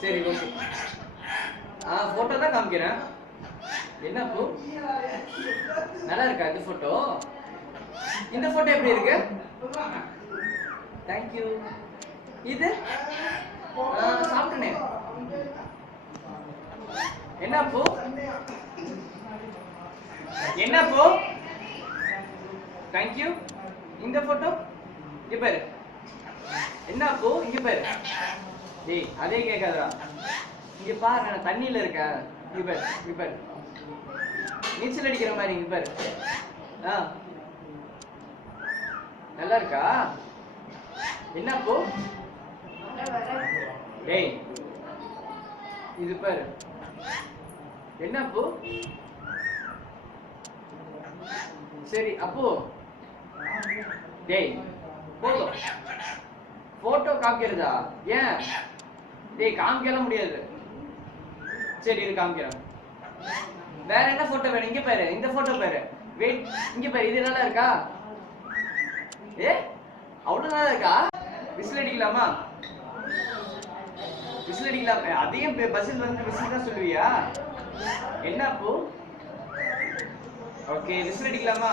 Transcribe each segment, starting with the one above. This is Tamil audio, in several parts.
சரி ஓகே. போட்டோ தான் காமிக்கிறேன். என்ன ப்ரோ நல்லா இருக்கா இந்த போட்டோ? இந்த போட்டோ எப்படி இருக்கு? Thank you. இது சாப்பிட்டனே. என்ன ப்ரோ? என்ன ப்ரோ? Thank you. இந்த போட்டோ இங்க பாரு. என்ன ப்ரோ இங்க பாரு. டேய் அதே கேட்காதடா. இங்க பாரு நான் தண்ணியில இருக்கேன். இங்க பாரு இங்க பாரு. நீச்சல் அடிக்கிற மாதிரி இங்க பாரு. நல்லா இருக்கா? என்ன ப்ரோ? டேய் இது பாரு. என்ன ப்ரோ? சரி அப்போ டேய் போதும். போட்டோ காமிக்கிறதா? ஏன்? டேய் காமிக்கலாம் முடியாது. சரி இது காமிக்கிறேன். வேற என்ன போட்டோ வேணும்? இங்க பாரு இந்த போட்டோ பாரு. வெயிட் இங்க பாரு. இது நல்லா இருக்கா? அவ்வளவு நல்லா இருக்கா? விசில் அடிக்கலாமா? விசில் அடிக்கலாம். அதையும் பஸ்ஸில் வந்து விசில் தான் சொல்லுவியா? என்ன அப்போ? ஓகே விசில் அடிக்கலாமா?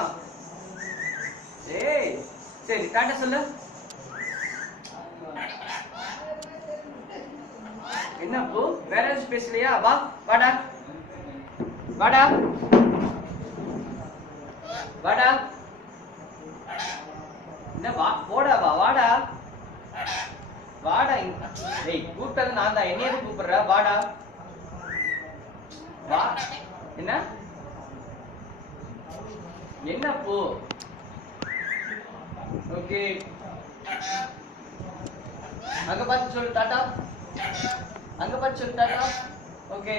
ஏய் சரி டாட்டா சொல்லு. என்ன அப்போ வேற ஏதாச்சும் பேசலையா? வா வாடா வாடா வாடா. என்ன வா போடா வா வாடா வாடா. டேய் கூப்பிட்டது நான் தான். என்னைய எதுக்கு கூப்பிடுற? வாடா வா. என்ன என்ன போ? ஓகே அங்க பார்த்து சொல்லு டாடா. அங்க பார்த்து சொல்லு டாடா. ஓகே